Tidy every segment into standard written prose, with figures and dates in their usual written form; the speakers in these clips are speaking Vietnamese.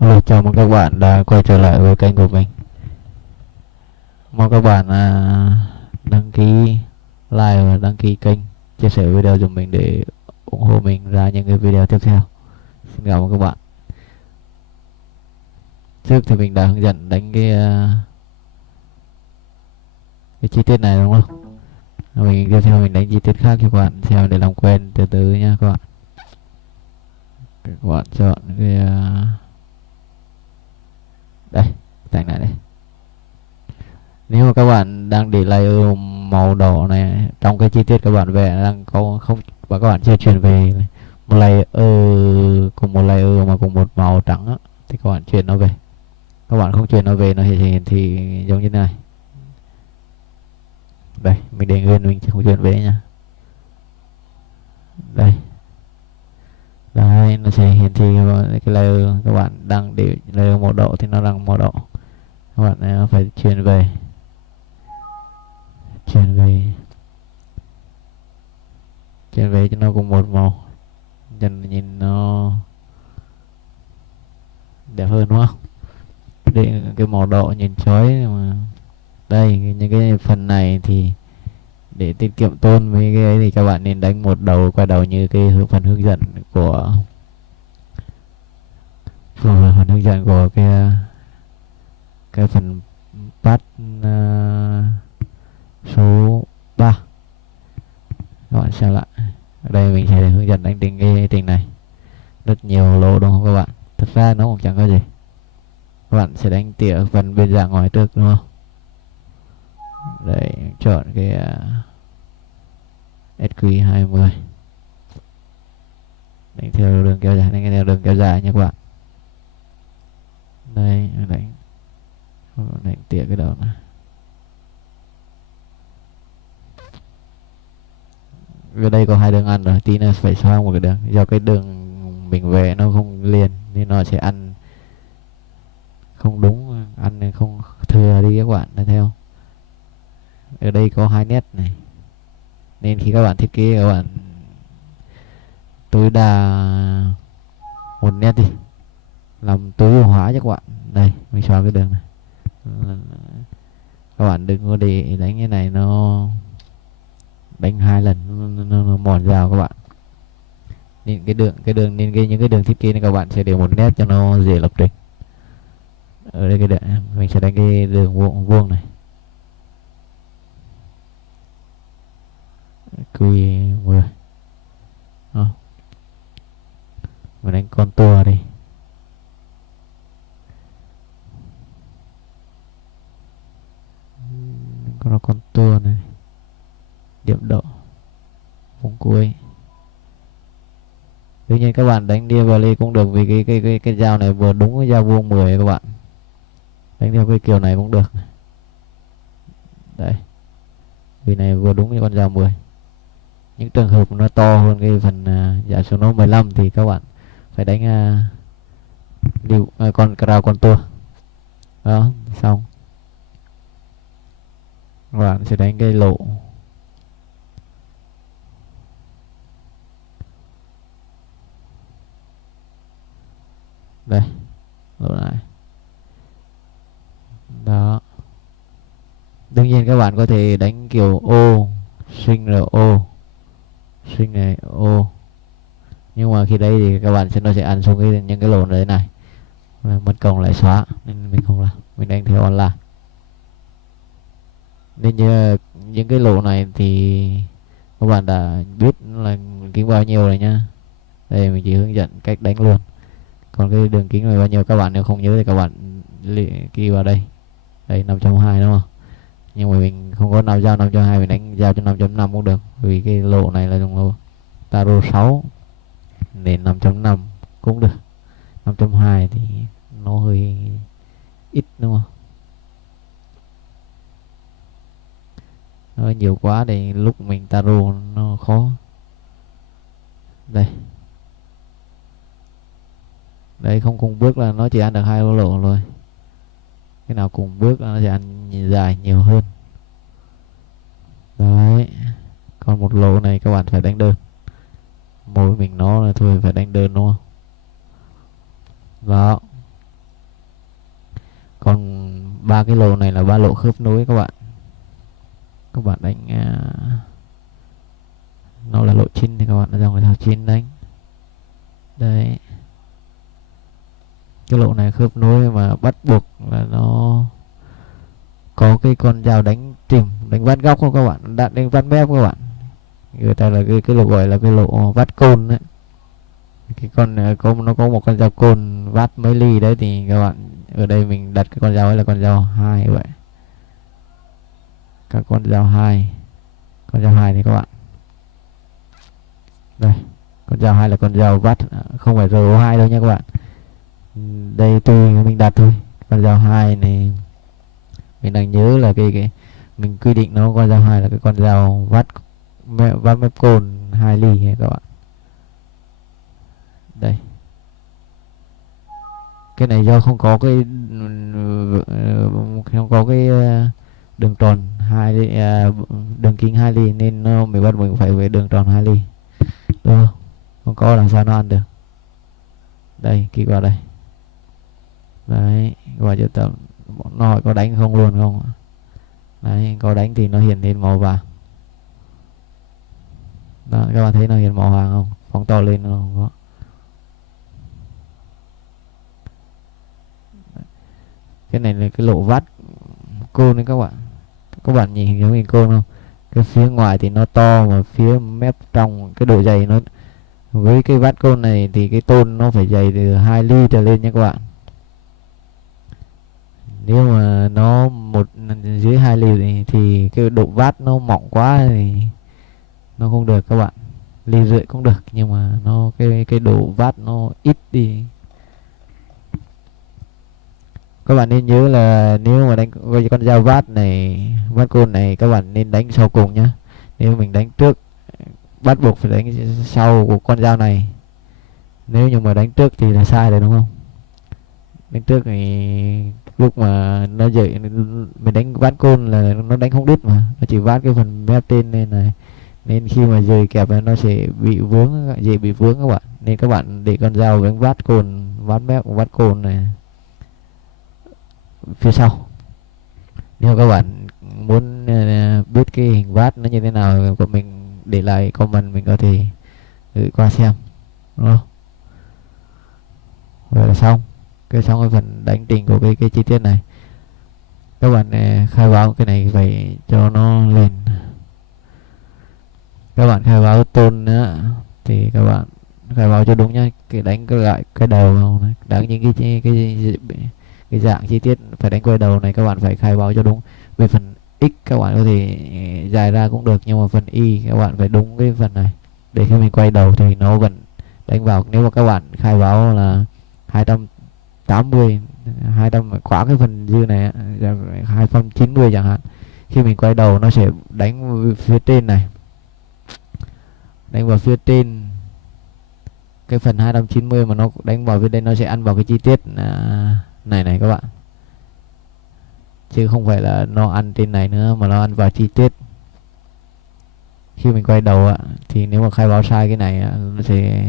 Hello, chào mừng các bạn đã quay trở lại với kênh của mình. Mong các bạn đăng ký like và đăng ký kênh, chia sẻ video giúp mình để ủng hộ mình ra những cái video tiếp theo. Xin cảm ơn các bạn. Trước thì mình đã hướng dẫn đánh cái chi tiết này đúng không? Mình tiếp theo mình đánh chi tiết khác cho các bạn xem để làm quen từ từ nha các bạn. Các bạn chọn cái đây, thành này đây. Nếu mà các bạn đang để layer màu đỏ này trong cái chi tiết các bạn vẽ đang có không, và các bạn chưa chuyển về một layer cùng một layer mà cùng một màu trắng á, thì các bạn chuyển nó về. Các bạn không chuyển nó về nó hiển thị giống như thế này. Đây mình để nguyên, mình không chuyển về nha. Đây đây nó sẽ hiển thị cái layer các bạn đang để layer màu đỏ thì nó đang màu đỏ. Các bạn phải chuyển về chuyển về chuyển về cho nó cùng một màu, dần nhìn nó đẹp hơn đúng không? Để cái màu đỏ nhìn chói mà. Đây những cái phần này thì để tiết kiệm tôn với cái ấy thì các bạn nên đánh một đầu qua đầu như cái phần hướng dẫn của cái phần part số 3. Các bạn xem lại. Ở đây mình sẽ hướng dẫn đánh tình cái tình này rất nhiều lỗ đúng không các bạn? Thật ra nó cũng chẳng có gì. Các bạn sẽ đánh tỉa phần bên dạng ngoài trước đúng không? Đấy, chọn cái SQ20, đánh theo đường kéo dài, đánh theo đường kéo dài nha các bạn. Đây đánh tỉa cái đầu này. Ở đây có hai đường ăn rồi, tí nữa phải xóa một cái đường, do cái đường mình vẽ nó không liền nên nó sẽ ăn không đúng, ăn không thừa đi các bạn, thấy theo. Ở đây có hai nét này nên khi các bạn thiết kế các bạn tối đa một nét đi, làm tối ưu hóa cho các bạn. Đây mình xóa cái đường này. Các bạn đừng có để đánh cái này nó đánh hai lần nó mòn rào các bạn. Nên cái đường nên những cái đường thiết kế này các bạn sẽ để một nét cho nó dễ lập trình. Ở đây mình sẽ đánh cái đường vuông này, Q10. Mình đánh contour đi. Có contour này, điểm độ vùng cuối. Tuy nhiên các bạn đánh diagonally cũng được vì cái dao này vừa đúng với dao vuông 10 các bạn. Đánh theo cái kiểu này cũng được. Đấy. Vì này vừa đúng với con dao 10. Những trường hợp nó to hơn cái phần giả số nó 15 thì các bạn phải đánh con crown contour. Đó, xong. Các bạn sẽ đánh cái lỗ. Đây, lỗ này. Đó. Đương nhiên các bạn có thể đánh kiểu ô, swing rồi ô, swing này ô. Nhưng mà khi đấy thì các bạn nó sẽ ăn xuống những cái lỗ đấy này. Mất công lại xóa nên mình không làm, mình đánh theo online. Nên như những cái lỗ này thì các bạn đã biết là kính bao nhiêu rồi nhá. Đây mình chỉ hướng dẫn cách đánh luôn. Còn cái đường kính này bao nhiêu các bạn nếu không nhớ thì các bạn ghi vào đây. Đây 5.2 đúng không? Nhưng mà mình không có nào dao 5.2, mình đánh dao cho 5.5 cũng được. Vì cái lỗ này là dùng lỗ Taro 6 nên 5.5 cũng được. 5.2 thì nó hơi ít đúng không? Nó nhiều quá thì lúc mình taro nó khó. Đây. Đây không cùng bước là nó chỉ ăn được hai lỗ thôi. Cái nào cùng bước nó sẽ ăn dài nhiều hơn. Đấy. Còn một lỗ này các bạn phải đánh đơn. Mỗi mình nó là thôi phải đánh đơn đúng không? Đó. ba cái lỗ này là ba lỗ khớp nối các bạn đánh nó là lỗ chín thì các bạn dòng theo chín đánh. Đấy, cái lỗ này khớp nối mà bắt buộc là nó có cái con dao đánh chìm, đánh vắt góc không các bạn, đánh vắt mép các bạn, người ta là cái lỗ gọi là cái lỗ vắt côn đấy. Cái con nó có một con dao côn vắt mấy ly đấy, thì các bạn ở đây mình đặt cái con dao ấy là con dao 2 vậy. Các con dao 2, con dao 2 thì các bạn đây, con dao 2 là con dao vắt, không phải RO2 đâu nha các bạn. Đây tùy mình đặt thôi. Con dao 2 này mình đang nhớ là cái mình quy định nó con dao 2 là cái con dao vắt mép côn 2 ly nha các bạn. Đây, cái này do không có cái đường tròn 2 ly, đường kính 2 ly nên nó mới bắt mình phải về đường tròn 2 ly, đúng không? Không có làm sao nó ăn được. Đây, kích vào đây. Đấy, vào cho tầm nó hỏi có đánh không luôn không. Đấy, có đánh thì nó hiện lên màu vàng. Đó, các bạn thấy nó hiện màu vàng không? Phóng to lên nó không có. Cái này là cái lỗ vắt côn đấy các bạn. Các bạn nhìn giống hình côn không? Cái phía ngoài thì nó to mà phía mép trong cái độ dày nó, với cái vắt côn này thì cái tôn nó phải dày từ 2 ly trở lên nha các bạn. Nếu mà nó dưới 2 ly thì cái độ vát nó mỏng quá thì nó không được các bạn. Ly rưỡi cũng được nhưng mà nó cái độ vát nó ít đi. Các bạn nên nhớ là nếu mà đánh con dao vát này, vát côn này, các bạn nên đánh sau cùng nhá. Nếu mình đánh trước, bắt buộc phải đánh sau của con dao này. Nếu như mà đánh trước thì là sai rồi đúng không? Đánh trước thì lúc mà nó dậy mình đánh vát côn là nó đánh không đứt mà nó chỉ vát cái phần mép trên nên này, nên khi mà rời kẹp nó sẽ bị vướng, dễ bị vướng các bạn. Nên các bạn để con dao đánh vát côn, vát mép của vát côn này phía sau. Nếu các bạn muốn biết cái hình vát nó như thế nào của mình, để lại comment mình có thể gửi qua xem, đúng không? Vậy là xong cái phần đánh trình của cái chi tiết này. Các bạn khai báo cái này phải cho nó lên. Các bạn khai báo tôn nữa thì các bạn khai báo cho đúng nhá. Cái đánh lại cái đầu này, đánh những cái dạng chi tiết phải đánh quay đầu này các bạn phải khai báo cho đúng. Về phần x các bạn có thể dài ra cũng được, nhưng mà phần y các bạn phải đúng cái phần này để khi mình quay đầu thì nó vẫn đánh vào. Nếu mà các bạn khai báo là 280, 200 quá cái phần dư này 290 chẳng hạn, khi mình quay đầu nó sẽ đánh phía trên này, đánh vào phía trên cái phần 290 mà nó đánh vào phía đây, nó sẽ ăn vào cái chi tiết này các bạn, chứ không phải là nó ăn trên này nữa mà nó ăn vào chi tiết. Khi mình quay đầu thì nếu mà khai báo sai cái này nó sẽ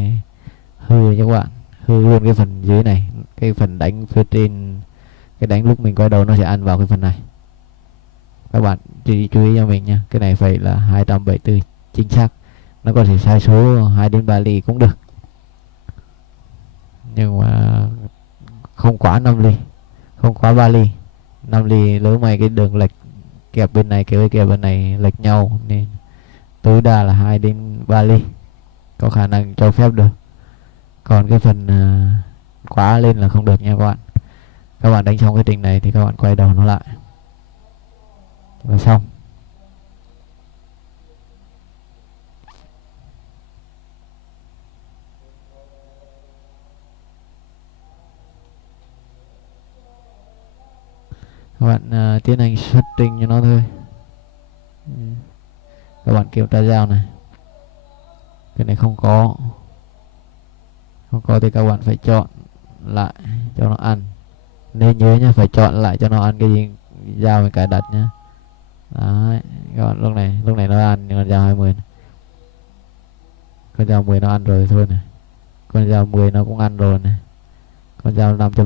hư cho các bạn, hư luôn cái phần dưới này, cái phần đánh phía trên, cái đánh lúc mình quay đầu nó sẽ ăn vào cái phần này. Các bạn chú ý cho mình nha, cái này phải là 274 chính xác. Nó có thể sai số 2 đến 3 ly cũng được, nhưng mà không quá 5 ly, không quá 3 ly. 5 ly lỡ may cái đường lệch kẹp bên này kẹp bên này lệch nhau, nên tối đa là 2 đến 3 ly có khả năng cho phép được. Còn cái phần quá lên là không được nha các bạn. Các bạn đánh xong cái trình này thì các bạn quay đầu nó lại và xong. Các bạn tiến hành xuất trình cho nó thôi. Các bạn kiểm tra dao này, cái này không có thì các bạn phải chọn lại cho nó ăn. Nên nhớ nhá, phải chọn lại cho nó ăn cái gì dao mình cài đặt nhá. Đấy, các bạn lúc này nó ăn con dao 20 này. Con dao 10 nó ăn rồi thôi này, con dao 10 nó cũng ăn rồi này, con dao 5.5